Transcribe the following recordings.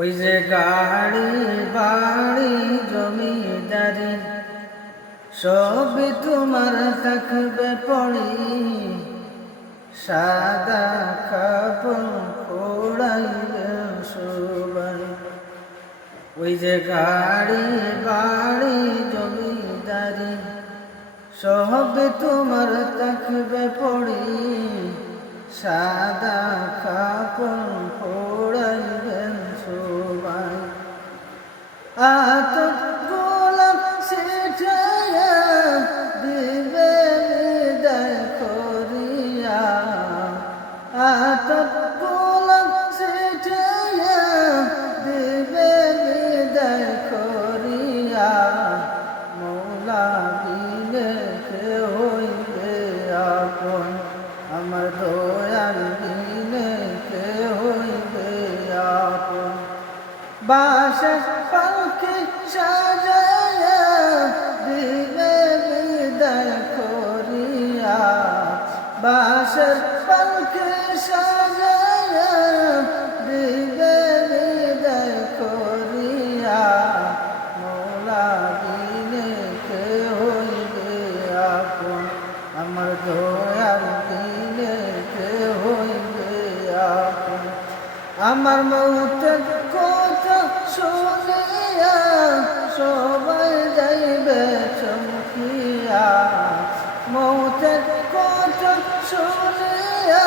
ওই যে গাড়ি বাড়ি জমিদারি সবই তোমার থাকবে পড়ি, সাদা কাপড় পড়াইবে সবাই। ওই যে গাড়ি বাড়ি জমিদারি সবই তোমার থাকবে পড়ি, সাদা কাপড় পড়াইবেন সবাই। আতপ গোলাপ ছিটাইয়া দিবে বিদায় করিয়া, আতপ গোলাপ ছিটাইয়া দিবে বিদায় করিয়া, মৌলা বিনে কে হইবে আপন, আমার দয়াল বিনে কে হইবে আপন। বাঁশের পালকি সাজাইয়া দিবে বিদায় করিয়া, বাঁশের পালকি সাজাইয়া দিবে বিদায় করিয়া, মৌলা বিনে কে হইবে আপন, আমার দয়াল বিনে কে হইবে আপন। আমার মৌতের কথা শুনিয়া সবাই যাইবে চমকিয়া, মৌতের কথা শুনিয়া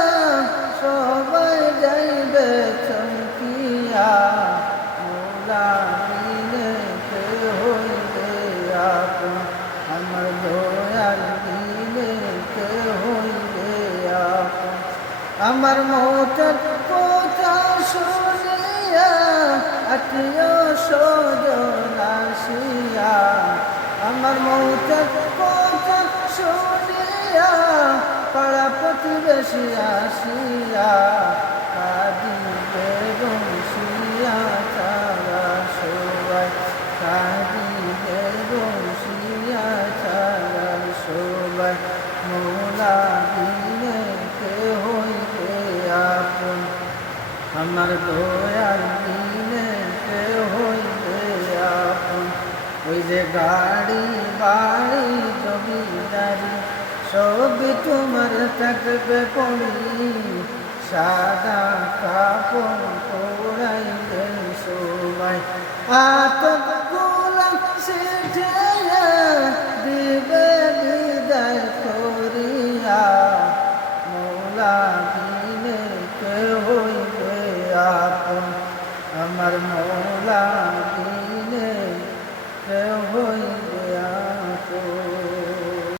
সবাই যাইবে চমকিয়া, মৌলা বিনে কে হইবে আপন, আমার দয়াল বিনে কে হইবে আপন। আমার মৌতের কথা শুনিয়া আত্মীয় স্বজন আসিয়া, আমার মৌতের কথা শুনিয়া পাড়া প্রতিবেশী আসিয়া, কাঁদিবে বংশিয়া তারা সবাই, কাঁদিবে বংশিয়া তারা সবাই, মৌলা বিনে কে হইবে আপন, আমার দয়াল বিনে কে হইবে আপন। ওই যে গাড়ি বাড়ি জমিদারি সবই তোমার থাকবে পড়ি, সাদা কাপড় পড়াইবে সবাই। আতপ গোলাপ ছিটাইয়া দিবে বিদায় করিয়া, মৌলা বিনে কে হইবে আপন, আমার মৌলা